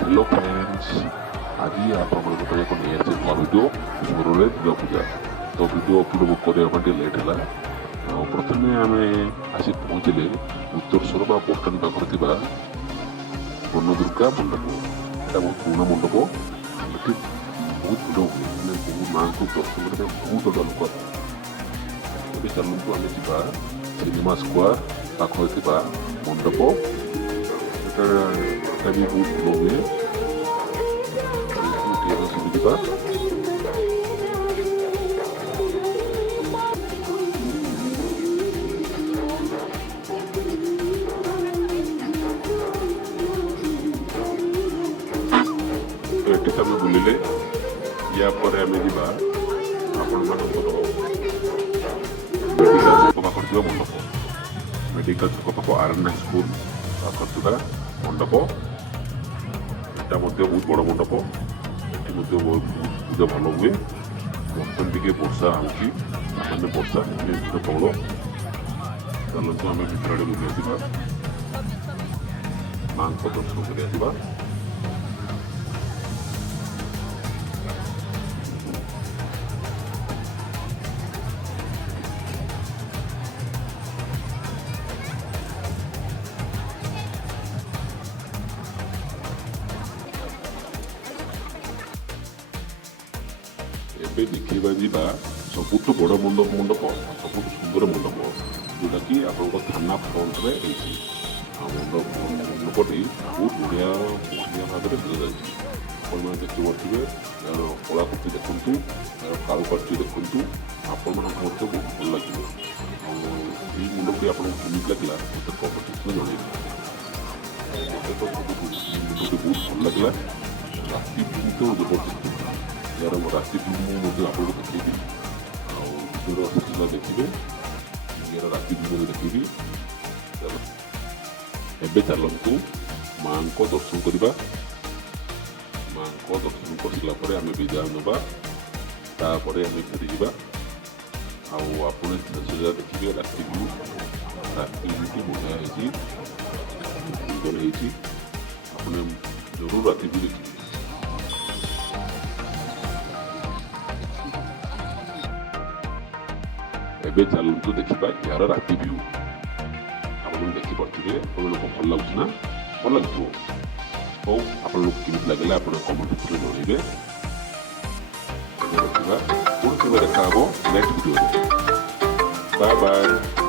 Hello friends, आज ଆପଣମାନଙ୍କ ପାଇଁ ଏକ ନେଇ ଆସିଛି ନୂଆ ଭିଡ଼ିଓ ସ୍ୱରରେ ଦୁର୍ଗା ପୂଜା। ତ ଭିଡ଼ିଓ ଅପଲୋଡ଼ କରିବା ପାଇଁ ଟିକେ ଲେଟ୍ ହେଲା। ପ୍ରଥମେ ଆମେ ଆସି ପହଞ୍ଚିଲେ ଉତ୍ତରସ୍ୱର ବା ବସଷ୍ଟାଣ୍ଡ ପାଖରେ ଥିବା ବନଦୁର୍ଗା ମଣ୍ଡପ। ଏଇଟା ବହୁତ ପୁରୁଣା ମଣ୍ଡପ। ଏଠି ବହୁତ ଭିଡ଼ ହୁଏ, ମାନେ ବହୁ ମାଆଙ୍କୁ ଦର୍ଶନ କରିବା ପାଇଁ ବହୁତ ଲୋକ ଆସନ୍ତି। ଏବେ ଚାଲନ୍ତୁ ଆମେ ଯିବା ସିନେମା ସ୍କୋୟାର ପାଖରେ ଥିବା ମଣ୍ଡପ। ଏଟା ବି ବହୁତ ଭିଡ଼ ହୁଏ। ଯିବା ଏଠି ଆମେ ବୁଲିଲେ, ୟା ପରେ ଆମେ ଯିବା ଆପଣମାନଙ୍କର ମେଡ଼ିକାଲ ଛକ ପାଖରେ ଥିବା ମଣ୍ଡପ। ମେଡ଼ିକାଲ ଛକ ପାଖ ଆର୍ଏନ୍ ସ୍କୁଲ ପାଖରେ ଥିବା ମଣ୍ଡପ। ଏଟା ମଧ୍ୟ ବହୁତ ବଡ଼ ମଣ୍ଡପ। ଏଠି ମଧ୍ୟ ବହୁତ ପୂଜା ଭଲ ହୁଏ। ବର୍ତ୍ତମାନ ଟିକେ ବର୍ଷା ହେଉଛି, ମାନେ ବର୍ଷା ଭିଡ଼ ପ୍ରବଳ। ଚାଲନ୍ତୁ ଆମେ ଭିତର ଆଡ଼େ ବୁଲି ଆସିବା, ମାଆଙ୍କ ଦର୍ଶନ କରି ଆସିବା। ଏବେ ଦେଖିବା ଯିବା ସବୁଠୁ ବଡ଼ ମଣ୍ଡପ, ସବୁଠୁ ସୁନ୍ଦର ମଣ୍ଡପ, ଯେଉଁଟାକି ଆପଣଙ୍କ ଥାନା ଫ୍ରଣ୍ଟରେ ହେଇଛି। ଆଉ ମଣ୍ଡପଟି ବହୁତ ବଢ଼ିଆ ଭାବରେ ଦିଆଯାଇଛି। ଆପଣମାନେ ଦେଖିପାରୁଥିବେ, ଏହାର କଳାକୃତି ଦେଖନ୍ତୁ, ଏହାର କାରୁକାର୍ଯ୍ୟ ଦେଖନ୍ତୁ, ଆପଣମାନଙ୍କୁ ମଧ୍ୟ ବହୁତ ଭଲ ଲାଗିବ। ଆଉ ଏହି ମଣ୍ଡପଟି ଆପଣଙ୍କୁ କେମିତି ଲାଗିଲା ମୋତେ କମେଣ୍ଟ ସେକ୍ସନରେ ଜଣାଇବେ। ମୋତେ ତ ସବୁଠୁ ମଣ୍ଡପଟି ବହୁତ ଭଲ ଲାଗିଲା। ରାତି ଭିଉ ତ ଜବରଦସ୍ତ। यार राति फिल्म मुझे आप लोग देखी और देखिए यार राति फिल्म देखी। एबे चलतु माँ को दर्शन करवा। माँ को दर्शन कर सारापर आम विदाय नवा, तापर आम फेरी जा। आप देखिए राति व्यू, राति व्यू बढ़िया सुंदर आपने जरूर राति व्यू देखिए। एबे चलतु देखा यार राति व्यू। आप देखिपे आप भल लगुच ना, भल लगे हो आप केमी लगे आप कमेंट सेक्शन में जनइबे। देखा पुणी देखा नेक्स्ट वीडियो। Bye bye.